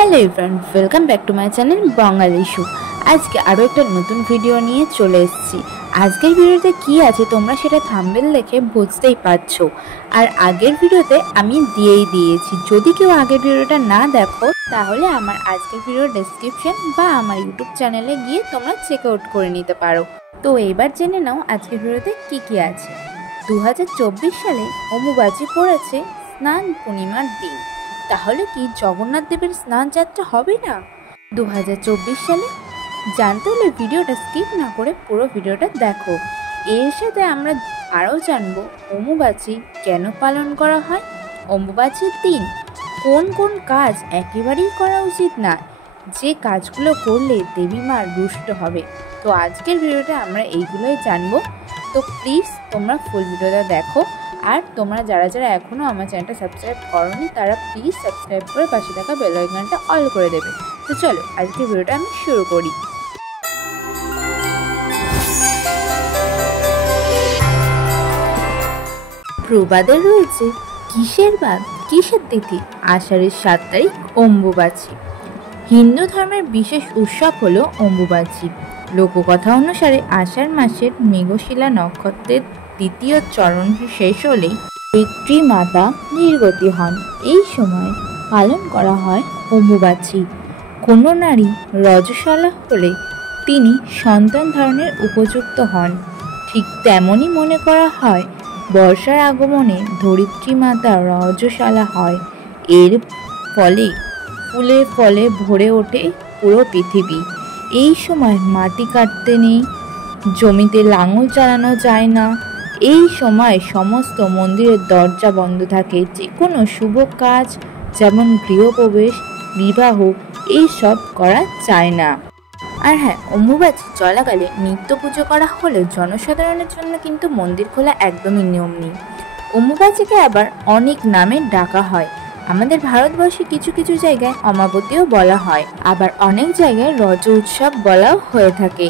Hello everyone, welcome back to my channel Bengali show. आज के आरो एक नतून भिडियो निये चले एसेछि। आजकेर भिडियोते कि आछे तोमरा सेटा थाम्बनेल देखे बुझतेई पारछो। आर आगेर भिडियोते आमी दिएई दिएछि। जोदि केउ आगेर भिडियोटा ना देखो ताहले आमार आजकेर भिडियोर डेसक्रिपशन बा आमार यूट्यूब चैनेले गिये तोमरा चेक आउट करे निते पारो। तो एबार जेने नाओ आजकेर भिडियोते कि आछे। 2024 साले अम्बुबाची पड़ेছে स्नान पूर्णिमार दिन। তাহলে কি জগন্নাথ দেবের স্নান যাত্রা হবে না 2024 সালে? জানতে হলে ভিডিওটা স্কিপ না করে পুরো ভিডিওটা দেখো। এর সাথে আমরা আরও জানবো অম্বুবাচী কেন পালন করা হয়, অম্বুবাচীর দিন কোন কোন কাজ একেবারেই করা উচিত না, যে কাজগুলো করলে দেবী মা রুষ্ট হবে। তো আজকের ভিডিওটা আমরা এইগুলোই জানবো। তো প্লিজ তোমরা ফুল ভিডিওটা দেখো। আর তোমরা যারা যারা এখনও আমার চ্যানেলটা সাবস্ক্রাইব করোনি তারা প্লিজ সাবস্ক্রাইব করে পাশে থাকা বেল আইকনটা অল করে দেবে। তো চলো আজকের ভিডিওটা আমি শুরু করি। প্রবাদে রয়েছে কিসের বাদ কিসের তিথি, আষাঢ়ের 7 তারিখ অম্বুবাচী। হিন্দু ধর্মের বিশেষ উৎসব হলো অম্বুবাচী। লোককথা অনুসারে আষাঢ় মাসের মৃগশিরা নক্ষত্রের দ্বিতীয় চরণ শেষ হলেই ধরিত্রী মাতা নির্গতি হন। এই সময় পালন করা হয় অম্বুবাচী। কোনো নারী রজস্বলা হলে তিনি সন্তান ধারণের উপযুক্ত হন। ঠিক তেমনই মনে করা হয় বর্ষার আগমনে ধরিত্রী মাতা রজস্বলা হয়। এর ফলে ফুলে ফলে ভরে ওঠে পুরো পৃথিবী। এই সময় মাটি কাটতে নেই, জমিতে লাঙল চালানো যায় না। এই সময় সমস্ত মন্দিরের দরজা বন্ধ থাকে। যে কোনো শুভ কাজ যেমন গৃহপ্রবেশ, বিবাহ এইসব করা যায় না। আর হ্যাঁ, অম্বুবাচী চলাকালে নিত্য পুজো করা হলেও জনসাধারণের জন্য কিন্তু মন্দির খোলা একদমই নিয়ম নেই। অম্বুবাচীকে আবার অনেক নামে ডাকা হয়। আমাদের ভারতবর্ষে কিছু কিছু জায়গায় অমাবতীও বলা হয়, আবার অনেক জায়গায় রজ উৎসব বলাও হয়ে থাকে।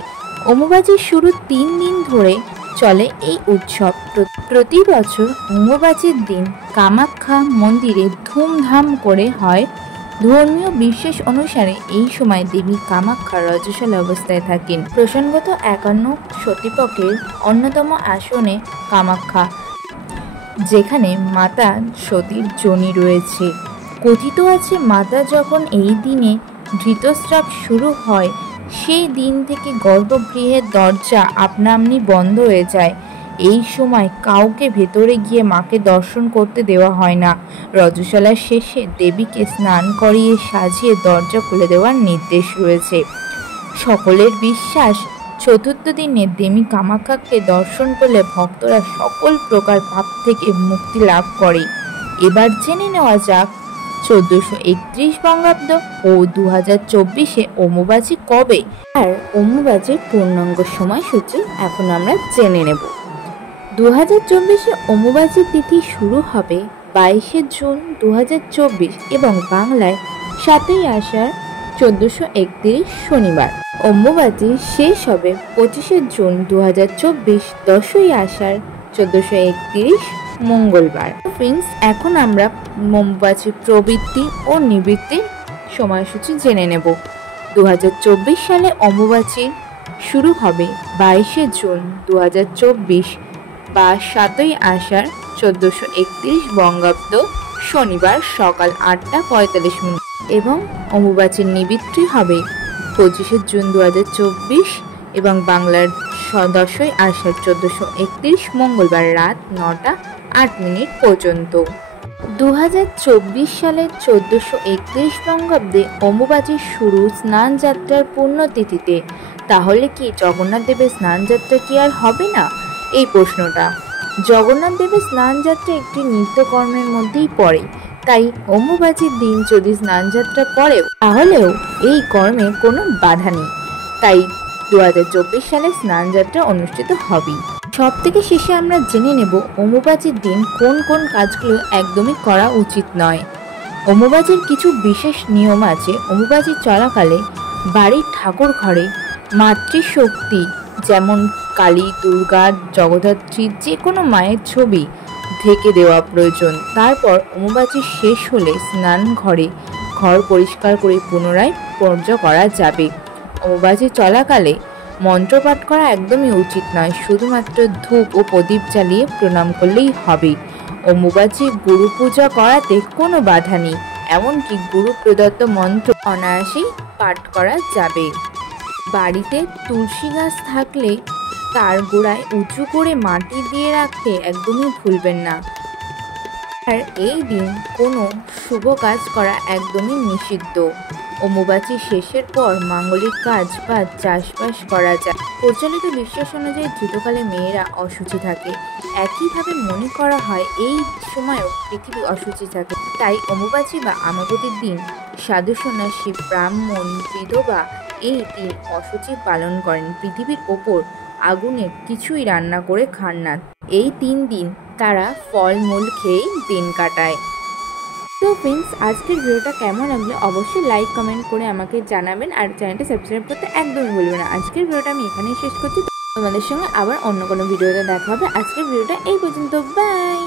অম্বুবাচীর শুরু 3 দিন ধরে চলে এই উৎসব। প্রতি বছর অম্বুবাচীর দিন কামাখ্যা মন্দিরে ধুমধাম করে হয়। ধর্মীয় বিশ্বাস অনুসারে এই সময় দেবী কামাখ্যা রজস্বলা অবস্থায় থাকেন। প্রসঙ্গত 51 সতীপীঠের অন্যতম আসনে কামাখ্যা, যেখানে মাতা সতীর যোনি রয়েছে। কথিত আছে মাতা যখন এই দিনে ঋতুস্রাব শুরু হয় সেই দিন থেকে গর্ভগৃহের দরজা আপনা-আপনি বন্ধ হয়ে যায়। এই সময় কাউকে ভেতরে গিয়ে মাকে দর্শন করতে দেওয়া হয় না। রজস্বলার শেষে দেবীকে স্নান করিয়ে সাজিয়ে দরজা খুলে দেওয়ার নির্দেশ রয়েছে। সকলের বিশ্বাস চতুর্থ দিনে দেবী কামাখ্যাকে দর্শন করলে ভক্তরা সকল প্রকার পাপ থেকে মুক্তি লাভ করে। এবার জেনে নেওয়া যাক 1431 বঙ্গাব্দ ও 2024-এ অম্বুবাচী কবে আর অম্বুবাচীর পূর্ণাঙ্গ সময়সূচি এখন আমরা জেনে নেব। 2024-এ অম্বুবাচীর তিথি শুরু হবে 22 জুন 2024 এবং বাংলায় 7ই আষাঢ় 1431 শনিবার। অম্বুবাচী শেষ হবে 25 জুন 2024 10ই আষাঢ় 1431 মঙ্গলবার। ফ্রেন্ডস, এখন আমরা অম্বুবাচীর প্রবৃত্তি ও নিবৃত্তির সময়সূচি জেনে নেব। 2024 সালে অম্বুবাচী শুরু হবে 22 জুন 2024 বা 7ই আষাঢ় 1431 বঙ্গাব্দ শনিবার সকাল 8:45 এবং অম্বুবাচীর নিবৃত্তি হবে 25 জুন 2024 এবং বাংলার 10ই আষাঢ় 1431 মঙ্গলবার রাত 9:08 পর্যন্ত। 2024 সালের 1431 বঙ্গাব্দে অম্বুবাচীর শুরু স্নান যাত্রার পুণ্যতিথিতে। তাহলে কি জগন্নাথ দেবের স্নান যাত্রা কি আর হবে না? এই প্রশ্নটা। জগন্নাথ দেবের স্নান যাত্রা একটি নিত্যকর্মের মধ্যেই পড়ে, তাই অম্বুবাচীর দিন যদি স্নান যাত্রা পড়েও তাহলেও এই কর্মে কোনো বাধা নেই। তাই 2024 সালে স্নান যাত্রা অনুষ্ঠিত হবে। সব থেকে শেষে আমরা জেনে নেব অম্বুবাচীর দিন কোন কোন কাজগুলো একদমই করা উচিত নয়। অম্বুবাচীর কিছু বিশেষ নিয়ম আছে। অম্বুবাচী চলাকালে বাড়ির ঠাকুর ঘরে মাতৃশক্তি যেমন কালী, দুর্গা, জগদ্ধাত্রী যে কোনো মায়ের ছবি ঢেকে দেওয়া প্রয়োজন। তারপর অম্বুবাচী শেষ হলে স্নান ঘরে ঘর পরিষ্কার করে পুনরায় পূজা করা যাবে। অম্বুবাচী চলাকালে মন্ত্রপাঠ করা একদমই উচিত নয়, শুধুমাত্র ধূপ ও প্রদীপ জ্বালিয়ে প্রণাম করলেই হবে। অম্বুবাচী গুরু পূজা করাতে কোনো বাধা নেই, এমনকি গুরু প্রদত্ত মন্ত্র অনায়াসেই পাঠ করা যাবে। বাড়িতে তুলসী গাছ থাকলে তার গোড়ায় উঁচু করে মাটি দিয়ে রাখতে একদমই ভুলবেন না। আর এই দিন কোনো শুভ কাজ করা একদমই নিষিদ্ধ। অম্বুবাচী শেষের পর মাঙ্গলিক কাজ বা চাষবাস করা যায়। প্রচলিত বিশ্বাস অনুযায়ী ঋতুকালে মেয়েরা অশুচি থাকে, একইভাবে মনে করা হয় এই সময়ও পৃথিবী অশুচি থাকে। তাই অম্বুবাচী বা আমাবতীর দিন সাধু সন্ন্যাসী, ব্রাহ্মণ, বিধবা এই দিন অশুচি পালন করেন। পৃথিবীর ওপর আগুনে কিছুই রান্না করে খান না। এই 3 দিন তারা ফলমূল খেয়েই দিন কাটায়। তো ফ্রেন্ডস, আজকের ভিডিওটা কেমন লাগলো অবশ্যই লাইক কমেন্ট করে আমাকে জানাবেন, আর চ্যানেলটা সাবস্ক্রাইব করতে একদমই ভুলবেন না। আজকের ভিডিওটা আমি এখানেই শেষ করছি। তোমাদের সঙ্গে আবার অন্য কোনো ভিডিওতে দেখা হবে। আজকের ভিডিওটা এই পর্যন্ত, বাই।